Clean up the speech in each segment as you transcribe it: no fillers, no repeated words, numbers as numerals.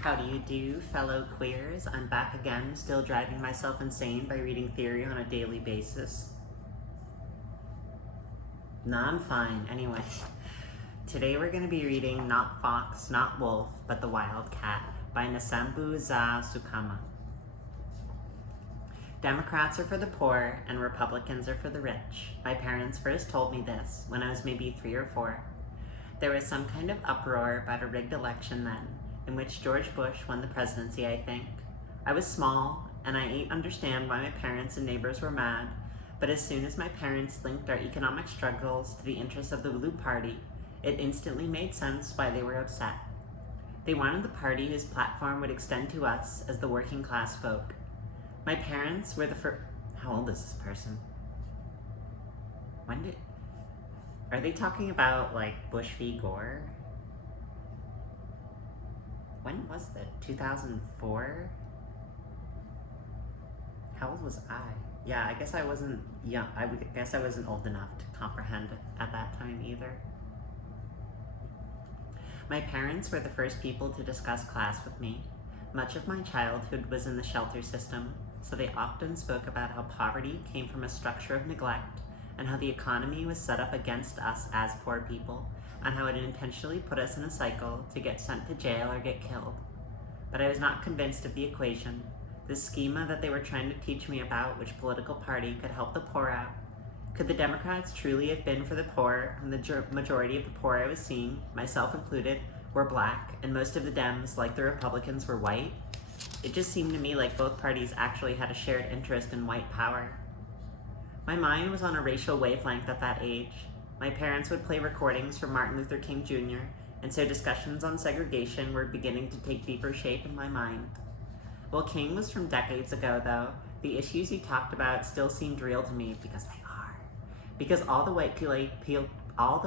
How do you do, fellow queers? I'm back again, still driving myself insane by reading theory on a daily basis. Nah, I'm fine. Anyway, today we're going to be reading Not Fox, Not Wolf, but the Wildcat by Nsambu Suekama. Democrats are for the poor and Republicans are for the rich. My parents first told me this when I was maybe 3 or 4. There was some kind of uproar about a rigged election then, in which George Bush won the presidency, I think. I was small, and I ain't understand why my parents and neighbors were mad, but as soon as my parents linked our economic struggles to the interests of the Blue Party, it instantly made sense why they were upset. They wanted the party whose platform would extend to us as the working class folk. My parents were the first... How old is this person? Are they talking about, like, Bush v. Gore? When was that? 2004? How old was I? Yeah, I guess I wasn't young. I guess I wasn't old enough to comprehend at that time either. My parents were the first people to discuss class with me. Much of my childhood was in the shelter system, so they often spoke about how poverty came from a structure of neglect and how the economy was set up against us as poor people, and how it intentionally put us in a cycle to get sent to jail or get killed. But I was not convinced of the equation, the schema that they were trying to teach me about which political party could help the poor out. Could the Democrats truly have been for the poor when the majority of the poor I was seeing, myself included, were black, and most of the Dems, like the Republicans, were white? It just seemed to me like both parties actually had a shared interest in white power. My mind was on a racial wavelength at that age. My parents would play recordings from Martin Luther King Jr., and so discussions on segregation were beginning to take deeper shape in my mind. While King was from decades ago, though, the issues he talked about still seemed real to me because they are. Because all the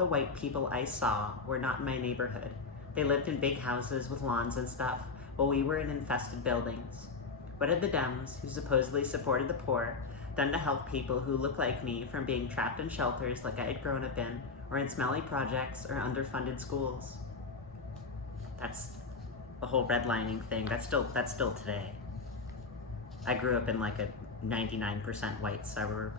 white people I saw were not in my neighborhood. They lived in big houses with lawns and stuff, while we were in infested buildings. What had the Dems, who supposedly supported the poor, done to help people who look like me from being trapped in shelters like I had grown up in, or in smelly projects or underfunded schools? That's the whole redlining thing. That's still today. I grew up in like a 99% white suburb.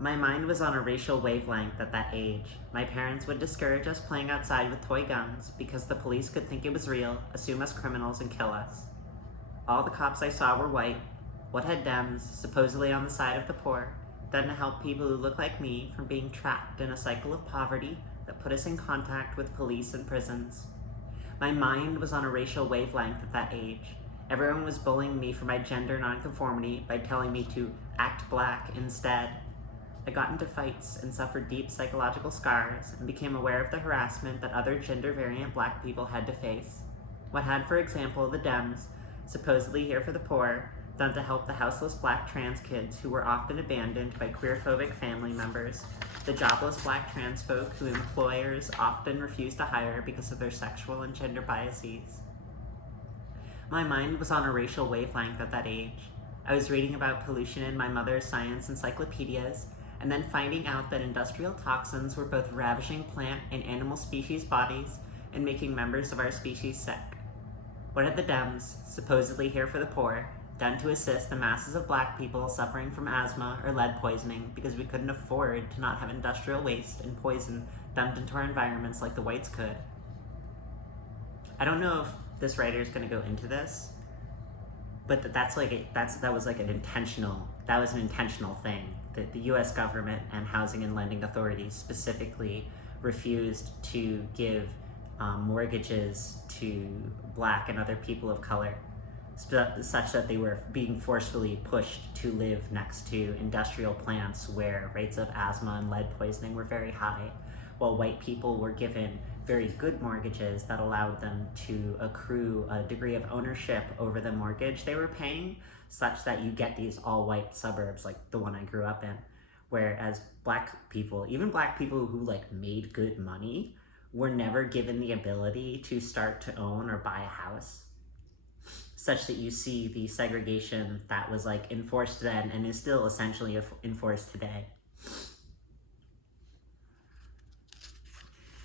My mind was on a racial wavelength at that age. My parents would discourage us playing outside with toy guns because the police could think it was real, assume us criminals, and kill us. All the cops I saw were white. What had Dems, supposedly on the side of the poor, done to help people who look like me from being trapped in a cycle of poverty that put us in contact with police and prisons? My mind was on a racial wavelength at that age. Everyone was bullying me for my gender nonconformity by telling me to act black instead. I got into fights and suffered deep psychological scars and became aware of the harassment that other gender-variant black people had to face. What had, for example, the Dems, supposedly here for the poor, done to help the houseless black trans kids who were often abandoned by queer-phobic family members, the jobless black trans folk who employers often refuse to hire because of their sexual and gender biases? My mind was on a racial wavelength at that age. I was reading about pollution in my mother's science encyclopedias, and then finding out that industrial toxins were both ravaging plant and animal species bodies and making members of our species sick. What had the Dems, supposedly here for the poor, done to assist the masses of black people suffering from asthma or lead poisoning because we couldn't afford to not have industrial waste and poison dumped into our environments like the whites could? I don't know if this writer is going to go into this, but that was an intentional thing. That the U.S. government and housing and lending authorities specifically refused to give mortgages to black and other people of color, such that they were being forcefully pushed to live next to industrial plants where rates of asthma and lead poisoning were very high, while white people were given very good mortgages that allowed them to accrue a degree of ownership over the mortgage they were paying, such that you get these all-white suburbs like the one I grew up in, whereas black people, even black people who like made good money, were never given the ability to start to own or buy a house, such that you see the segregation that was like enforced then and is still essentially enforced today.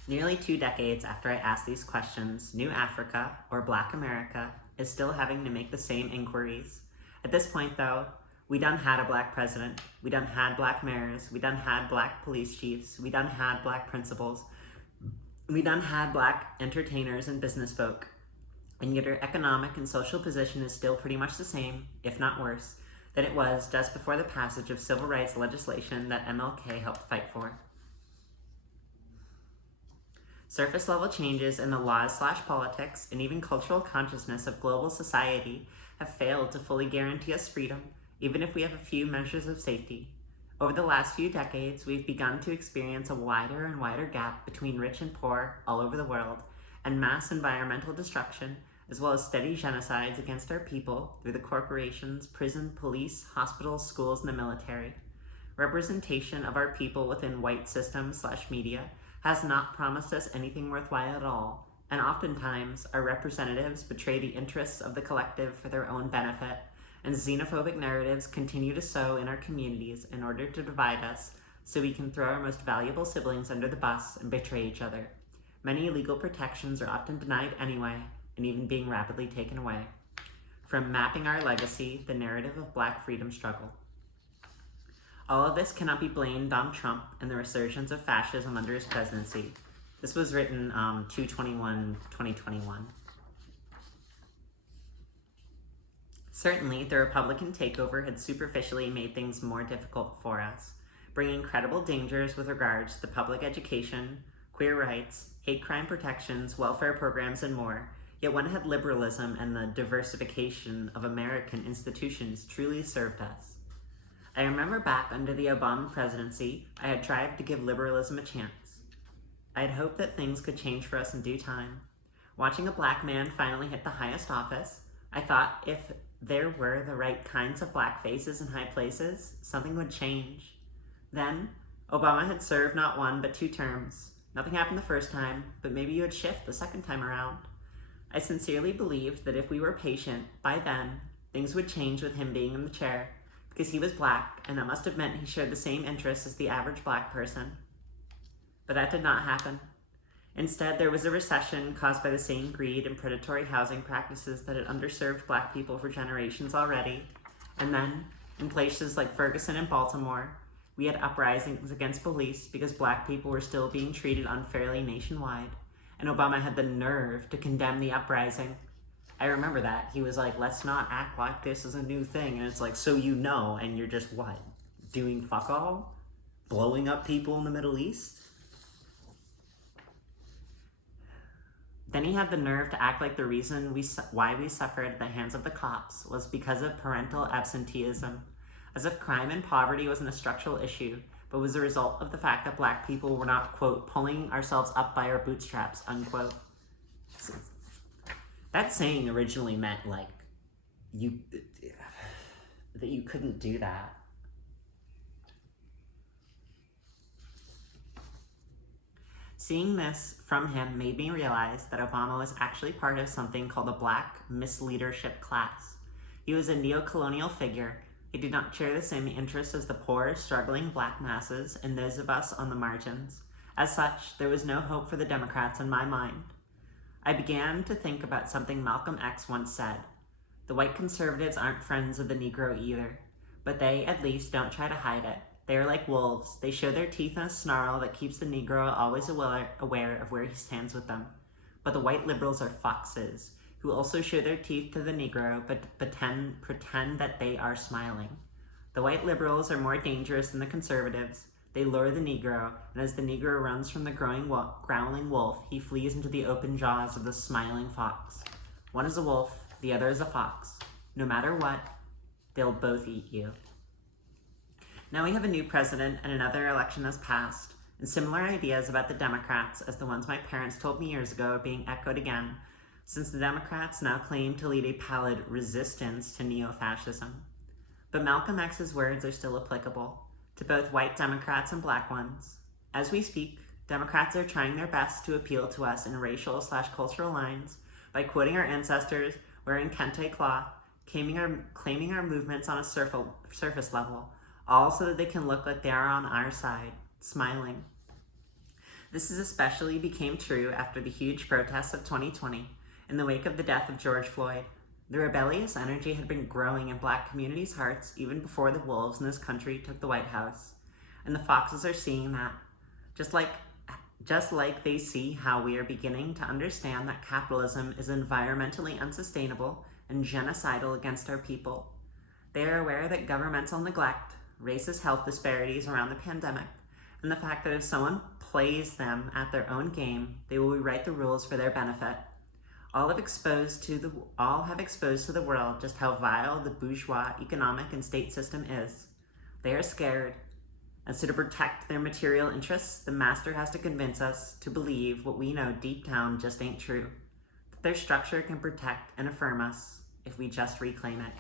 Nearly 2 decades after I asked these questions, New Africa, or Black America, is still having to make the same inquiries. At this point, though, we done had a black president, we done had black mayors, we done had black police chiefs, we done had black principals, we done had black entertainers and business folk, and yet our economic and social position is still pretty much the same, if not worse, than it was just before the passage of civil rights legislation that MLK helped fight for. Surface level changes in the laws/politics and even cultural consciousness of global society have failed to fully guarantee us freedom, even if we have a few measures of safety. Over the last few decades, we've begun to experience a wider and wider gap between rich and poor all over the world, and mass environmental destruction, as well as steady genocides against our people through the corporations, prison, police, hospitals, schools, and the military. Representation of our people within white systems/media has not promised us anything worthwhile at all, and oftentimes our representatives betray the interests of the collective for their own benefit, and xenophobic narratives continue to sow in our communities in order to divide us so we can throw our most valuable siblings under the bus and betray each other. Many legal protections are often denied anyway, and even being rapidly taken away. From Mapping Our Legacy, the narrative of Black freedom struggle. All of this cannot be blamed on Trump and the resurgence of fascism under his presidency. This was written 2/21/2021. Certainly, the Republican takeover had superficially made things more difficult for us, bringing credible dangers with regards to public education, queer rights, hate crime protections, welfare programs, and more. Yet when had liberalism and the diversification of American institutions truly served us? I remember back under the Obama presidency, I had tried to give liberalism a chance. I had hoped that things could change for us in due time. Watching a black man finally hit the highest office, I thought if there were the right kinds of black faces in high places, something would change. Then, Obama had served not 1 but 2 terms. Nothing happened the first time, but maybe you would shift the second time around. I sincerely believed that if we were patient, by then, things would change with him being in the chair, because he was black, and that must have meant he shared the same interests as the average black person. But that did not happen. Instead, there was a recession caused by the same greed and predatory housing practices that had underserved black people for generations already. And then, in places like Ferguson and Baltimore, we had uprisings against police because black people were still being treated unfairly nationwide. And Obama had the nerve to condemn the uprising. I remember that. He was like, let's not act like this is a new thing. And it's like, so you know, and you're just what? Doing fuck all? Blowing up people in the Middle East? Then he had the nerve to act like the reason why we suffered at the hands of the cops was because of parental absenteeism, as if crime and poverty wasn't a structural issue, but was a result of the fact that black people were not, quote, pulling ourselves up by our bootstraps, unquote. That saying originally meant like that you couldn't do that. Seeing this from him made me realize that Obama was actually part of something called the Black Misleadership class. He was a neo-colonial figure. He did not share the same interests as the poor, struggling black masses and those of us on the margins. As such, there was no hope for the Democrats in my mind. I began to think about something Malcolm X once said. The white conservatives aren't friends of the Negro either, but they, at least, don't try to hide it. They are like wolves. They show their teeth in a snarl that keeps the Negro always aware of where he stands with them. But the white liberals are foxes, who also show their teeth to the Negro, but pretend that they are smiling. The white liberals are more dangerous than the conservatives. They lure the Negro, and as the Negro runs from the growling wolf, he flees into the open jaws of the smiling fox. One is a wolf, the other is a fox. No matter what, they'll both eat you. Now we have a new president and another election has passed, and similar ideas about the Democrats as the ones my parents told me years ago are being echoed again, since the Democrats now claim to lead a pallid resistance to neo-fascism. But Malcolm X's words are still applicable to both white Democrats and black ones. As we speak, Democrats are trying their best to appeal to us in racial/cultural lines by quoting our ancestors, wearing kente cloth, claiming our movements on a surface level, all so that they can look like they are on our side, smiling. This especially became true after the huge protests of 2020 in the wake of the death of George Floyd. The rebellious energy had been growing in Black communities' hearts even before the wolves in this country took the White House. And the foxes are seeing that. Just like they see how we are beginning to understand that capitalism is environmentally unsustainable and genocidal against our people. They are aware that governmental neglect, racist health disparities around the pandemic, and the fact that if someone plays them at their own game, they will rewrite the rules for their benefit. All have exposed to the world just how vile the bourgeois economic and state system is. They are scared, and so to protect their material interests, the master has to convince us to believe what we know deep down just ain't true. That their structure can protect and affirm us if we just reclaim it.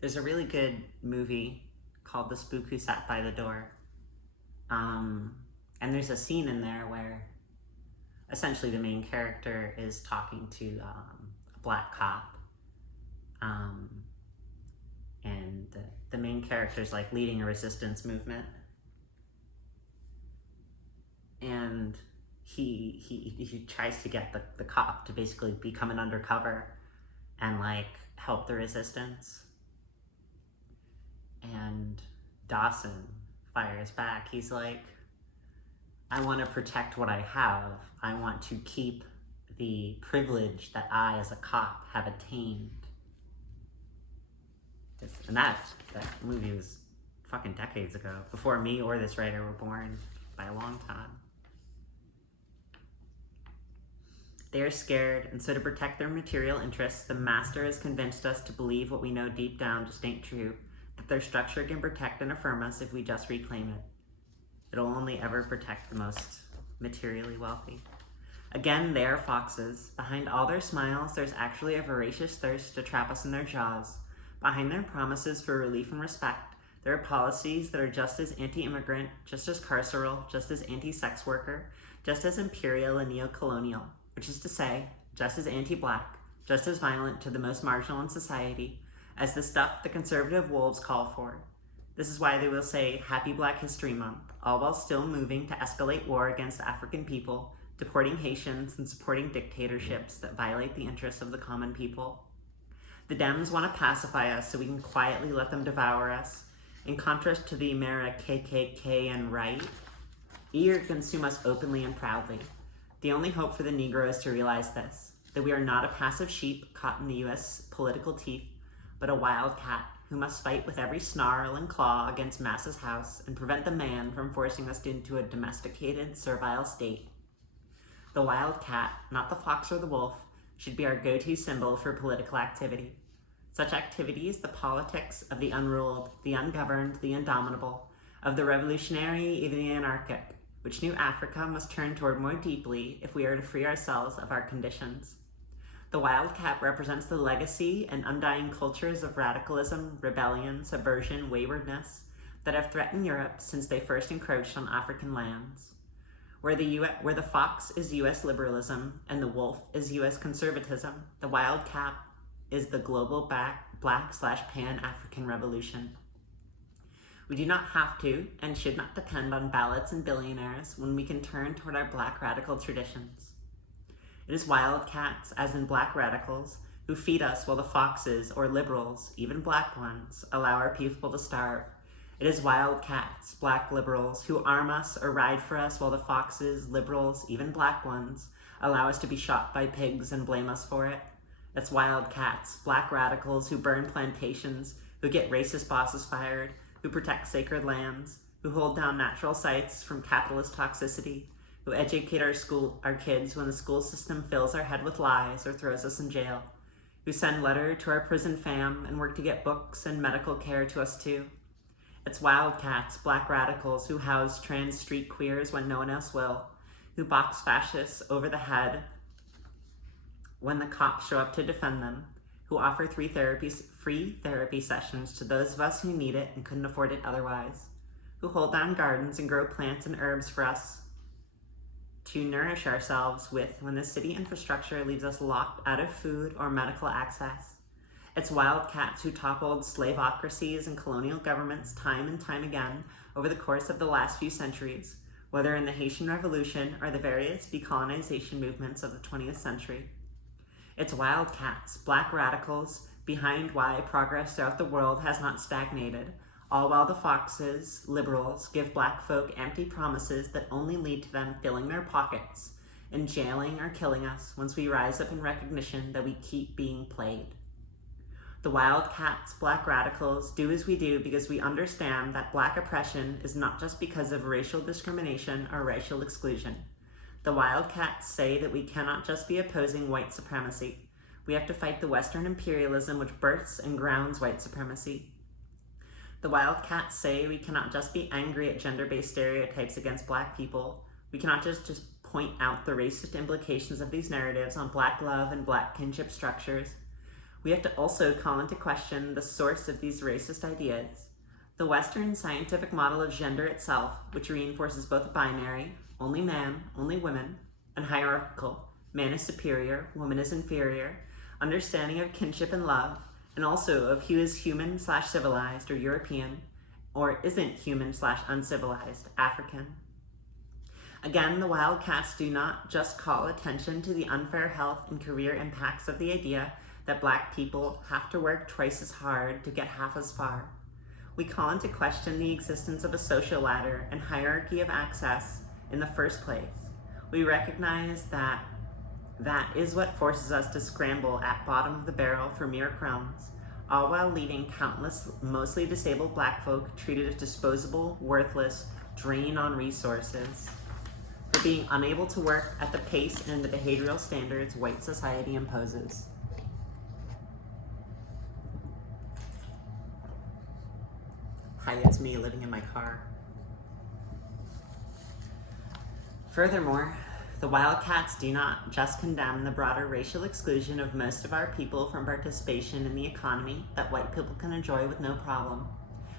There's a really good movie called The Spook Who Sat by the Door. And there's a scene in there where essentially the main character is talking to a Black cop. And the main character's like leading a resistance movement. And he tries to get the cop to basically become an undercover and like help the resistance. And Dawson fires back. He's like, I want to protect what I have. I want to keep the privilege that I, as a cop, have attained. And that movie was fucking decades ago, before me or this writer were born by a long time. They are scared, and so to protect their material interests, the master has convinced us to believe what we know deep down just ain't true, that their structure can protect and affirm us if we just reclaim it. It'll only ever protect the most materially wealthy. Again, they are foxes. Behind all their smiles, there's actually a voracious thirst to trap us in their jaws. Behind their promises for relief and respect, there are policies that are just as anti-immigrant, just as carceral, just as anti-sex worker, just as imperial and neo-colonial, which is to say, just as anti-Black, just as violent to the most marginal in society, as the stuff the conservative wolves call for. This is why they will say Happy Black History Month, all while still moving to escalate war against African people, deporting Haitians, and supporting dictatorships that violate the interests of the common people. The Dems want to pacify us so we can quietly let them devour us. In contrast to the KKK and right, eager to consume us openly and proudly. The only hope for the Negro is to realize this, that we are not a passive sheep caught in the US political teeth, but a wildcat who must fight with every snarl and claw against Massa's house and prevent the man from forcing us into a domesticated, servile state. The wildcat, not the fox or the wolf, should be our go-to symbol for political activity. Such activities, the politics of the unruled, the ungoverned, the indomitable, of the revolutionary, even the anarchic, which New Africa must turn toward more deeply if we are to free ourselves of our conditions. The wildcat represents the legacy and undying cultures of radicalism, rebellion, subversion, waywardness that have threatened Europe since they first encroached on African lands. Where the fox is US liberalism and the wolf is US conservatism, the wildcat is the global Black/Pan-African revolution. We do not have to and should not depend on ballots and billionaires when we can turn toward our Black radical traditions. It is wildcats, as in Black radicals, who feed us while the foxes, or liberals, even Black ones, allow our people to starve. It is wildcats, Black liberals, who arm us or ride for us while the foxes, liberals, even Black ones, allow us to be shot by pigs and blame us for it. It's wildcats, Black radicals who burn plantations, who get racist bosses fired, who protect sacred lands, who hold down natural sites from capitalist toxicity, who educate our kids when the school system fills our head with lies or throws us in jail, who send letter to our prison fam and work to get books and medical care to us too. It's wildcats, Black radicals who house trans street queers when no one else will, who box fascists over the head when the cops show up to defend them, who offer free therapy sessions to those of us who need it and couldn't afford it otherwise, who hold down gardens and grow plants and herbs for us to nourish ourselves with when the city infrastructure leaves us locked out of food or medical access. It's wildcats who toppled slaveocracies and colonial governments time and time again over the course of the last few centuries, whether in the Haitian Revolution or the various decolonization movements of the 20th century. It's wildcats, black radicals, behind why progress throughout the world has not stagnated, all while the foxes, liberals, give black folk empty promises that only lead to them filling their pockets and jailing or killing us once we rise up in recognition that we keep being played. The wildcats, black radicals, do as we do because we understand that black oppression is not just because of racial discrimination or racial exclusion. The wildcats say that we cannot just be opposing white supremacy. We have to fight the Western imperialism which births and grounds white supremacy. The wildcats say we cannot just be angry at gender-based stereotypes against black people. We cannot just point out the racist implications of these narratives on black love and black kinship structures. We have to also call into question the source of these racist ideas. The Western scientific model of gender itself, which reinforces both binary, only man, only women, and hierarchical, man is superior, woman is inferior, understanding of kinship and love, and also of who is human/civilized or European, or isn't human/uncivilized, African. Again, the wildcats do not just call attention to the unfair health and career impacts of the idea that black people have to work twice as hard to get half as far. We call into question the existence of a social ladder and hierarchy of access in the first place. We recognize that is what forces us to scramble at bottom of the barrel for mere crumbs, all while leaving countless, mostly disabled black folk treated as disposable, worthless, drain on resources, for being unable to work at the pace and the behavioral standards white society imposes. Hi, it's me living in my car. Furthermore, the wildcats do not just condemn the broader racial exclusion of most of our people from participation in the economy that white people can enjoy with no problem.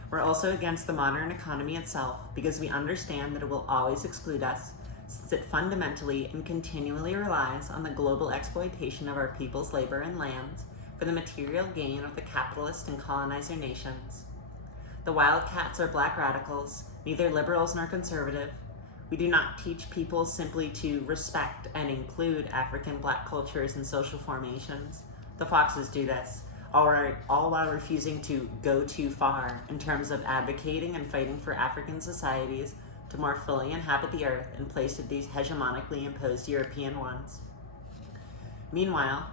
We're also against the modern economy itself because we understand that it will always exclude us, since it fundamentally and continually relies on the global exploitation of our people's labor and lands for the material gain of the capitalist and colonizer nations. The wildcats are black radicals, neither liberals nor conservative. We do not teach people simply to respect and include African black cultures and social formations. The foxes do this, all while refusing to go too far in terms of advocating and fighting for African societies to more fully inhabit the earth in place of these hegemonically imposed European ones. Meanwhile,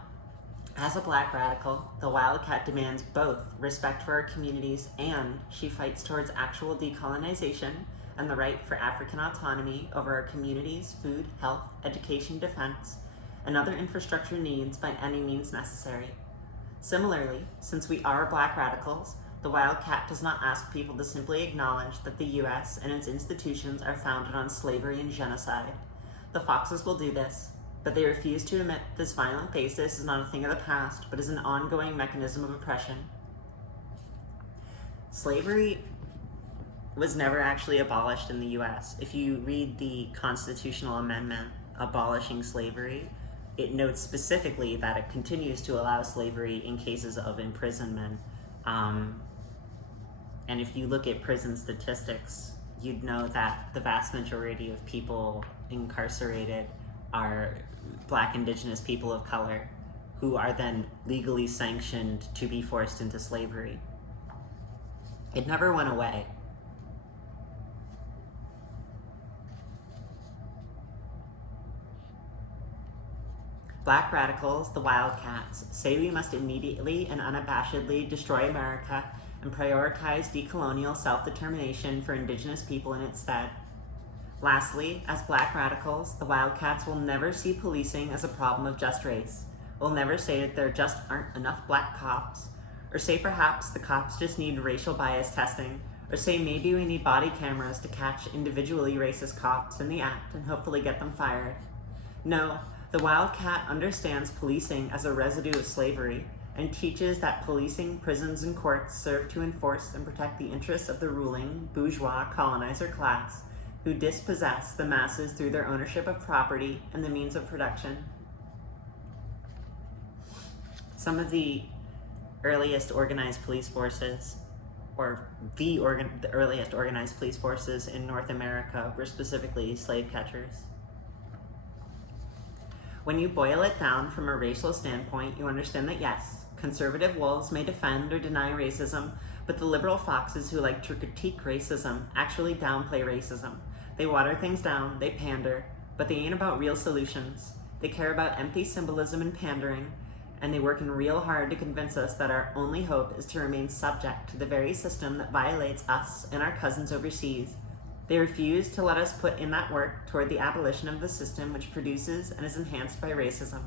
as a black radical, the wildcat demands both respect for our communities and she fights towards actual decolonization and the right for African autonomy over our communities' food, health, education, defense, and other infrastructure needs by any means necessary. Similarly, since we are black radicals, the wildcat does not ask people to simply acknowledge that the US and its institutions are founded on slavery and genocide. The foxes will do this, but they refuse to admit this violent basis is not a thing of the past, but is an ongoing mechanism of oppression. Slavery was never actually abolished in the US. If you read the constitutional amendment abolishing slavery, it notes specifically that it continues to allow slavery in cases of imprisonment. And if you look at prison statistics, you'd know that the vast majority of people incarcerated are Black, Indigenous people of color who are then legally sanctioned to be forced into slavery. It never went away. Black radicals, the wildcats, say we must immediately and unabashedly destroy America and prioritize decolonial self-determination for Indigenous people in its stead. Lastly, as black radicals, the wildcats will never see policing as a problem of just race. Will never say that there just aren't enough black cops, or say perhaps the cops just need racial bias testing, or say maybe we need body cameras to catch individually racist cops in the act and hopefully get them fired. No, the wildcat understands policing as a residue of slavery and teaches that policing, prisons, and courts serve to enforce and protect the interests of the ruling, bourgeois, colonizer class who dispossess the masses through their ownership of property and the means of production. Some of the earliest organized police forces or the earliest organized police forces in North America were specifically slave catchers. When you boil it down from a racial standpoint, you understand that yes, conservative wolves may defend or deny racism, but the liberal foxes who like to critique racism actually downplay racism. They water things down, they pander, but they ain't about real solutions. They care about empty symbolism and pandering, and they work in real hard to convince us that our only hope is to remain subject to the very system that violates us and our cousins overseas. They refuse to let us put in that work toward the abolition of the system which produces and is enhanced by racism.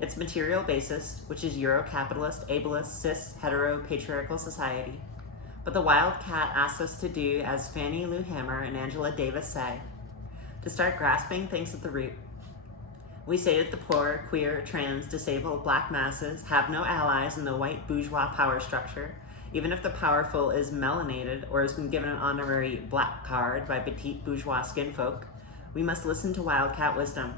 Its material basis, which is Euro-capitalist, ableist, cis, hetero, patriarchal society. But the Wildcat asks us to do as Fannie Lou Hamer and Angela Davis say, to start grasping things at the root. We say that the poor, queer, trans, disabled, black masses have no allies in the white bourgeois power structure, even if the powerful is melanated or has been given an honorary black card by petite bourgeois skinfolk. We must listen to Wildcat wisdom.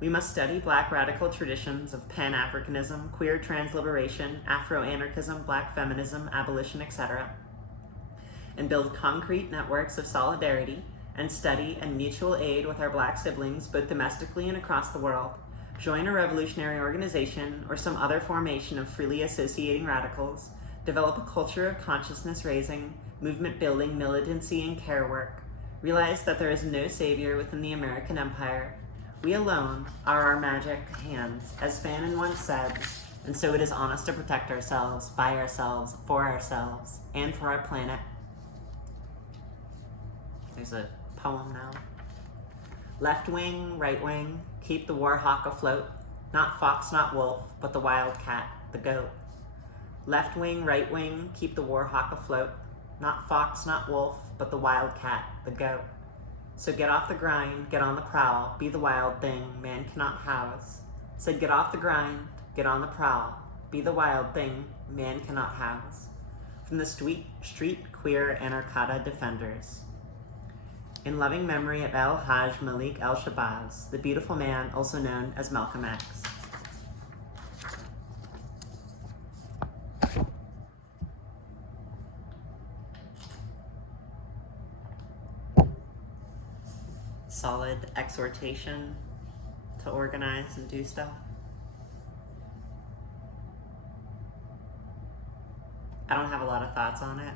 We must study black radical traditions of Pan-Africanism, queer trans liberation, Afro-anarchism, black feminism, abolition, etc., and build concrete networks of solidarity and study and mutual aid with our black siblings, both domestically and across the world. Join a revolutionary organization or some other formation of freely associating radicals. Develop a culture of consciousness raising, movement building, militancy, and care work. Realize that there is no savior within the American empire. We alone are our magic hands, as Fanon once said, and so it is on us to protect ourselves, by ourselves, for ourselves, and for our planet. There's a poem now. Left wing, right wing, keep the war hawk afloat. Not fox, not wolf, but the wildcat, the goat. Left wing, right wing, keep the war hawk afloat. Not fox, not wolf, but the wildcat, the goat. So get off the grind, get on the prowl, be the wild thing man cannot house. Said get off the grind, get on the prowl, be the wild thing man cannot house. From the street queer anarchata defenders. In loving memory of El Haj Malik El Shabazz, the beautiful man also known as Malcolm X. Solid exhortation to organize and do stuff. I don't have a lot of thoughts on it.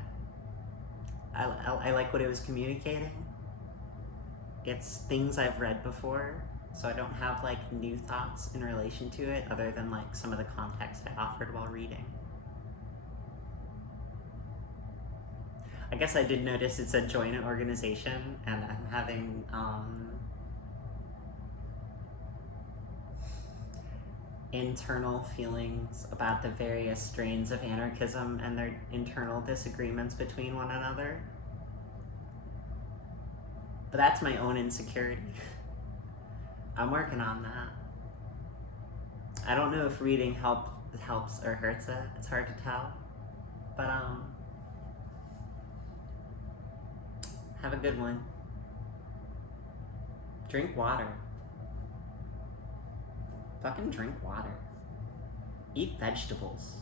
I like what it was communicating. It's things I've read before, so I don't have like new thoughts in relation to it other than like some of the context I offered while reading. I guess I did notice it said join an organization, and I'm having internal feelings about the various strains of anarchism and their internal disagreements between one another. But that's my own insecurity. I'm working on that. I don't know if reading helps or hurts it. It's hard to tell. But have a good one. Drink water. Fucking drink water. Eat vegetables.